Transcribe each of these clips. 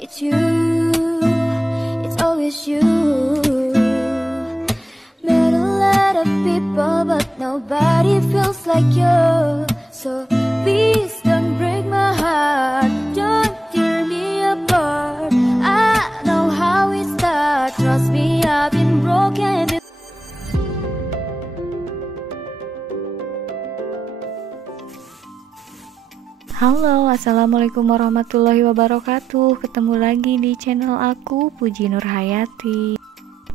It's you, it's always you. Met a lot of people, but nobody feels like you. So please don't break my heart, don't tear me apart. I know how it starts, trust me, I've been broken before. Halo, assalamualaikum warahmatullahi wabarakatuh. Ketemu lagi di channel aku, Puji Nurhayati.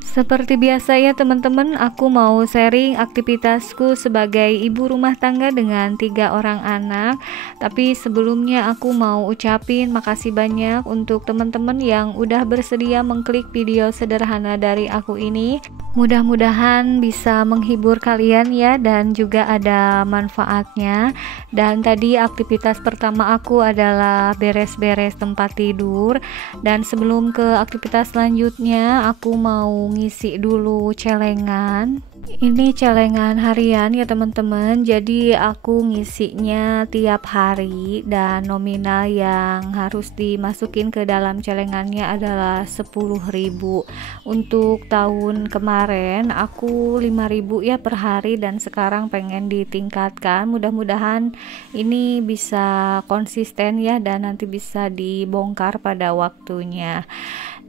Seperti biasa ya teman-teman, aku mau sharing aktivitasku sebagai ibu rumah tangga dengan 3 orang anak. Tapi sebelumnya aku mau ucapin makasih banyak untuk teman-teman yang udah bersedia mengklik video sederhana dari aku ini. Mudah-mudahan bisa menghibur kalian ya, dan juga ada manfaatnya. Dan tadi aktivitas pertama aku adalah beres-beres tempat tidur. Dan sebelum ke aktivitas selanjutnya, aku mau ngisi dulu celengan. Ini celengan harian ya teman-teman, jadi aku ngisinya tiap hari dan nominal yang harus dimasukin ke dalam celengannya adalah 10.000. Untuk tahun kemarin aku 5.000 ya per hari, dan sekarang pengen ditingkatkan. Mudah-mudahan ini bisa konsisten ya, dan nanti bisa dibongkar pada waktunya.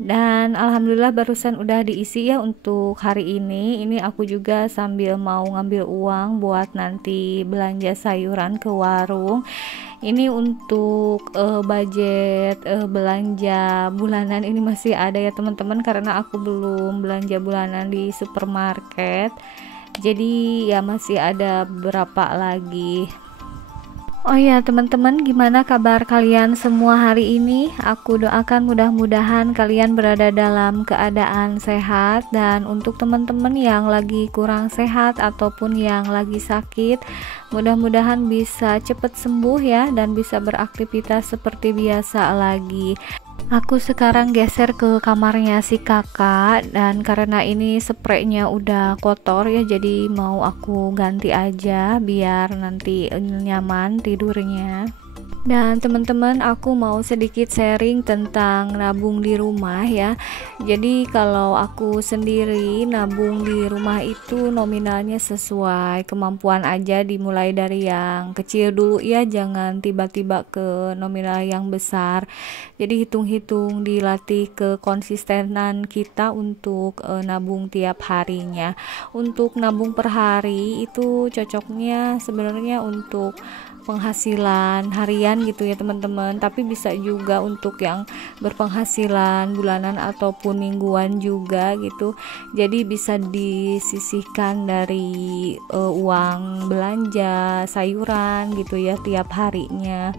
Dan alhamdulillah barusan udah diisi ya untuk hari ini. Ini aku juga sambil mau ngambil uang buat nanti belanja sayuran ke warung. Ini untuk budget belanja bulanan ini masih ada ya teman-teman, karena aku belum belanja bulanan di supermarket. Jadi ya masih ada berapa lagi. Oh ya teman-teman, gimana kabar kalian semua hari ini? Aku doakan mudah-mudahan kalian berada dalam keadaan sehat. Dan untuk teman-teman yang lagi kurang sehat ataupun yang lagi sakit, mudah-mudahan bisa cepat sembuh ya, dan bisa beraktivitas seperti biasa lagi. Aku sekarang geser ke kamarnya si kakak, dan karena ini spraynya udah kotor ya, jadi mau aku ganti aja biar nanti nyaman tidurnya. Dan teman-teman, aku mau sedikit sharing tentang nabung di rumah ya. Jadi kalau aku sendiri nabung di rumah itu nominalnya sesuai kemampuan aja, dimulai dari yang kecil dulu ya, jangan tiba-tiba ke nominal yang besar. Jadi hitung-hitung, dilatih kekonsistenan kita untuk nabung tiap harinya. Untuk nabung per hari itu cocoknya sebenarnya untuk penghasilan harian gitu ya teman-teman, tapi bisa juga untuk yang berpenghasilan bulanan ataupun mingguan juga gitu. Jadi bisa disisihkan dari uang belanja sayuran gitu ya tiap harinya.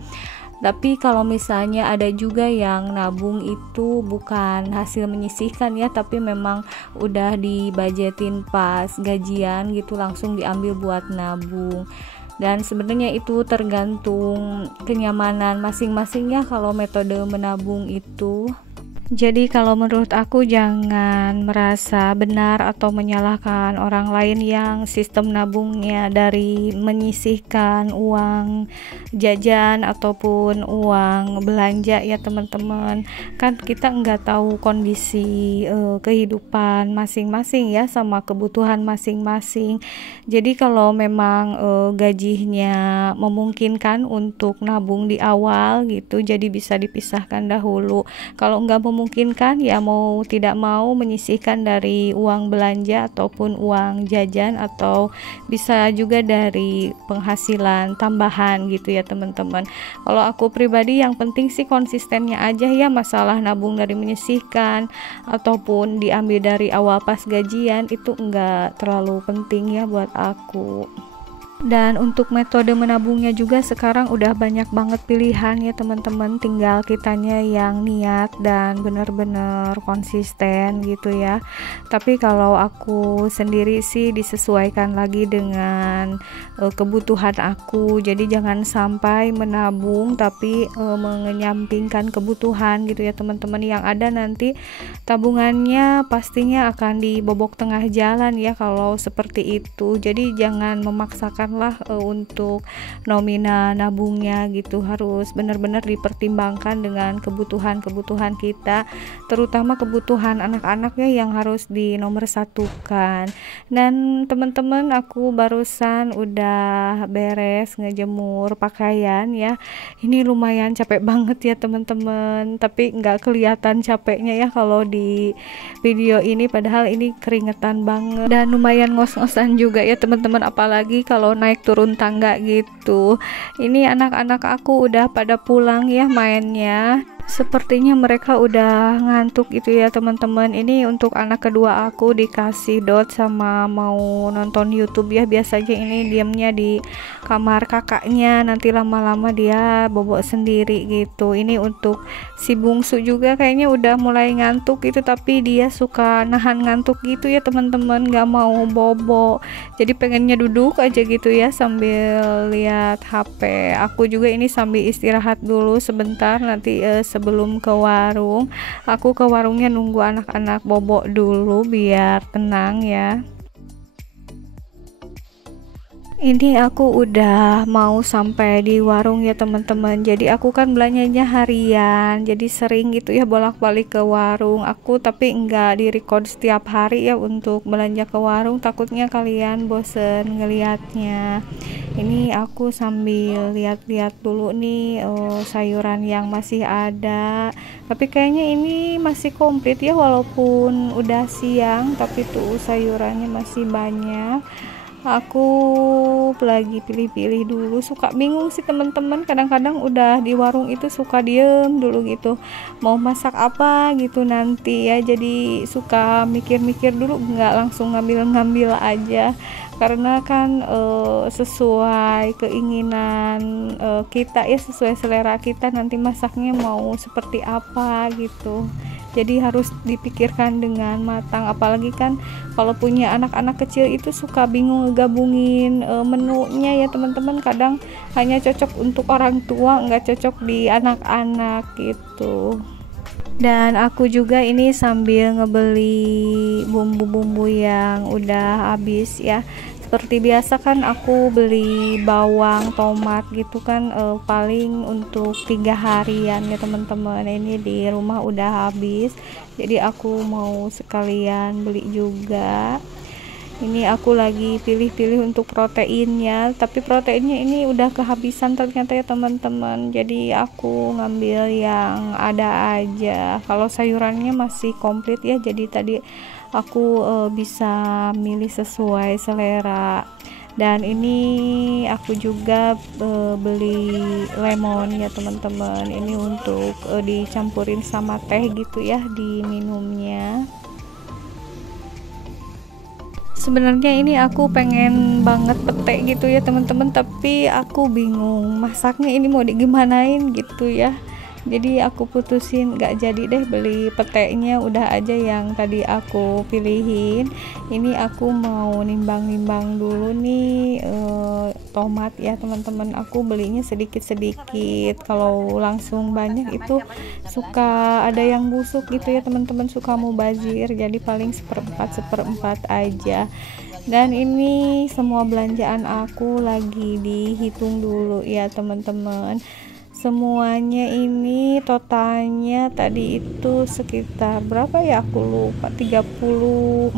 Tapi kalau misalnya ada juga yang nabung itu bukan hasil menyisihkan ya, tapi memang udah dibajetin pas gajian gitu, langsung diambil buat nabung. Dan sebenarnya itu tergantung kenyamanan masing-masing ya kalau metode menabung itu. Jadi kalau menurut aku jangan merasa benar atau menyalahkan orang lain yang sistem nabungnya dari menyisihkan uang jajan ataupun uang belanja ya teman-teman. Kan kita nggak tahu kondisi kehidupan masing-masing ya, sama kebutuhan masing-masing. Jadi kalau memang gajinya memungkinkan untuk nabung di awal gitu, jadi bisa dipisahkan dahulu. Kalau nggak memungkinkan ya mau tidak mau menyisihkan dari uang belanja ataupun uang jajan, atau bisa juga dari penghasilan tambahan gitu ya teman-teman. Kalau aku pribadi yang penting sih konsistennya aja ya, masalah nabung dari menyisihkan ataupun diambil dari awal pas gajian itu enggak terlalu penting ya buat aku. Dan untuk metode menabungnya juga sekarang udah banyak banget pilihan ya teman-teman, tinggal kitanya yang niat dan benar-benar konsisten gitu ya. Tapi kalau aku sendiri sih disesuaikan lagi dengan kebutuhan aku, jadi jangan sampai menabung tapi menyampingkan kebutuhan gitu ya teman-teman. Yang ada nanti tabungannya pastinya akan dibobok tengah jalan ya kalau seperti itu. Jadi jangan memaksakan lah untuk nominal nabungnya gitu, harus benar-benar dipertimbangkan dengan kebutuhan kita, terutama kebutuhan anak-anak ya yang harus dinomorsatukan. Dan teman-teman, aku barusan udah beres ngejemur pakaian ya. Ini lumayan capek banget ya teman-teman, tapi nggak kelihatan capeknya ya kalau di video ini, padahal ini keringetan banget dan lumayan ngos-ngosan juga ya teman-teman, apalagi kalau naik turun tangga gitu. Ini anak-anak aku udah pada pulang ya mainnya. Sepertinya mereka udah ngantuk gitu ya teman-teman. Ini untuk anak kedua aku dikasih dot sama mau nonton YouTube ya. Biasanya ini diamnya di kamar kakaknya, nanti lama-lama dia bobok sendiri gitu. Ini untuk si bungsu juga kayaknya udah mulai ngantuk gitu, tapi dia suka nahan ngantuk gitu ya teman-teman, gak mau bobok, jadi pengennya duduk aja gitu ya sambil lihat HP. Aku juga ini sambil istirahat dulu sebentar, nanti sebelum ke warung, aku ke warungnya nunggu anak-anak bobok dulu biar tenang ya. Ini aku udah mau sampai di warung ya teman-teman. Jadi aku kan belanjanya harian, jadi sering gitu ya bolak-balik ke warung aku, tapi enggak direcord setiap hari ya untuk belanja ke warung, takutnya kalian bosen ngelihatnya. Ini aku sambil lihat-lihat dulu nih sayuran yang masih ada, tapi kayaknya ini masih komplit ya walaupun udah siang, tapi tuh sayurannya masih banyak. Aku lagi pilih-pilih dulu, suka bingung sih teman-teman, kadang-kadang udah di warung itu suka diem dulu gitu, mau masak apa gitu nanti ya, jadi suka mikir-mikir dulu, nggak langsung ngambil-ngambil aja, karena kan sesuai keinginan kita ya, sesuai selera kita nanti masaknya mau seperti apa gitu. Jadi harus dipikirkan dengan matang, apalagi kan kalau punya anak-anak kecil itu suka bingung ngegabungin menunya ya teman-teman, kadang hanya cocok untuk orang tua, nggak cocok di anak-anak gitu. Dan aku juga ini sambil ngebeli bumbu-bumbu yang udah habis ya. Seperti biasa kan aku beli bawang, tomat gitu kan paling untuk 3 harian ya teman-teman. Ini di rumah udah habis, jadi aku mau sekalian beli juga. Ini aku lagi pilih-pilih untuk proteinnya, tapi proteinnya ini udah kehabisan ternyata ya teman-teman, jadi aku ngambil yang ada aja. Kalau sayurannya masih komplit ya, jadi tadi aku bisa milih sesuai selera. Dan ini aku juga beli lemon ya teman-teman, ini untuk dicampurin sama teh gitu ya di minumnya. Sebenarnya ini aku pengen banget pete gitu ya teman-teman, tapi aku bingung masaknya ini mau digimanain gitu ya. Jadi aku putusin gak jadi deh beli petenya, udah aja yang tadi aku pilihin. Ini aku mau nimbang-nimbang dulu nih tomat ya teman-teman, aku belinya sedikit-sedikit, kalau langsung banyak itu suka ada yang busuk gitu ya teman-teman, suka mubazir, jadi paling seperempat aja. Dan ini semua belanjaan aku lagi dihitung dulu ya teman-teman. Semuanya ini totalnya tadi itu sekitar berapa ya, aku lupa, 34.000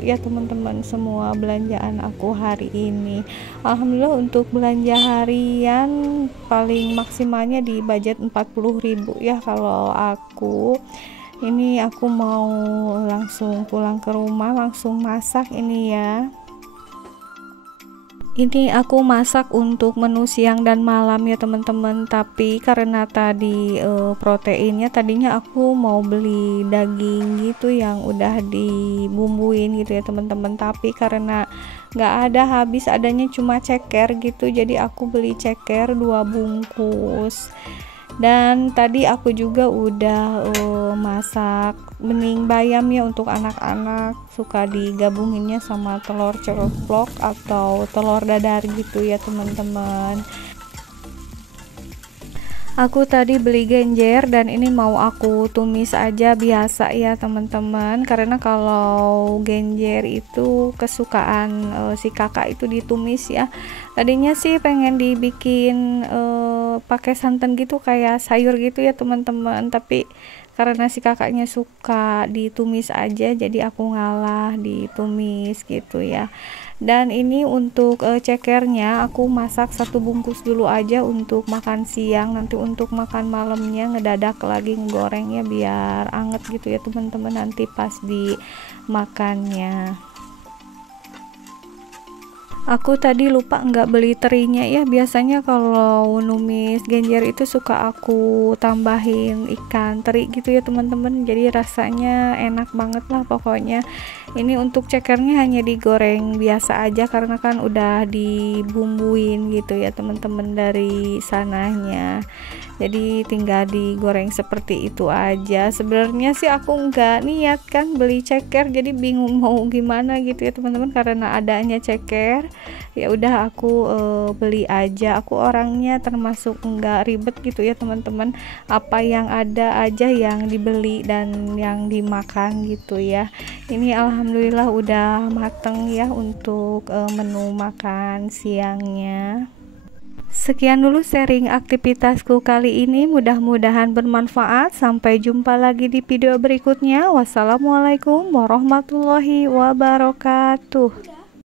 ya teman-teman, semua belanjaan aku hari ini. Alhamdulillah untuk belanja harian paling maksimalnya di budget 40.000 ya kalau aku. Ini aku mau langsung pulang ke rumah, langsung masak ini ya. Ini aku masak untuk menu siang dan malam ya teman-teman, tapi karena tadi proteinnya tadinya aku mau beli daging gitu yang udah dibumbuin gitu ya teman-teman, tapi karena nggak ada, habis adanya cuma ceker gitu, jadi aku beli ceker 2 bungkus. Dan tadi aku juga udah masak bening bayam ya untuk anak-anak, suka digabunginnya sama telur ceplok atau telur dadar gitu ya teman-teman. Aku tadi beli genjer dan ini mau aku tumis aja biasa ya teman-teman, karena kalau genjer itu kesukaan si kakak itu ditumis ya. Tadinya sih pengen dibikin pakai santan gitu kayak sayur gitu ya teman-teman, tapi karena si kakaknya suka ditumis aja jadi aku ngalah ditumis gitu ya. Dan ini untuk cekernya aku masak satu bungkus dulu aja untuk makan siang, nanti untuk makan malamnya ngedadak lagi ngegorengnya biar anget gitu ya teman-teman nanti pas dimakannya. Aku tadi lupa nggak beli terinya ya, biasanya kalau numis genjer itu suka aku tambahin ikan teri gitu ya teman-teman, jadi rasanya enak banget lah pokoknya. Ini untuk cekernya hanya digoreng biasa aja karena kan udah dibumbuin gitu ya teman-teman dari sananya, jadi tinggal digoreng seperti itu aja. Sebenarnya sih aku nggak niat kan beli ceker, jadi bingung mau gimana gitu ya teman-teman, karena adanya ceker ya udah aku beli aja. Aku orangnya termasuk nggak ribet gitu ya teman-teman, apa yang ada aja yang dibeli dan yang dimakan gitu ya. Ini alhamdulillah udah mateng ya untuk menu makan siangnya. Sekian dulu sharing aktivitasku kali ini, mudah-mudahan bermanfaat. Sampai jumpa lagi di video berikutnya. Wassalamualaikum warahmatullahi wabarakatuh.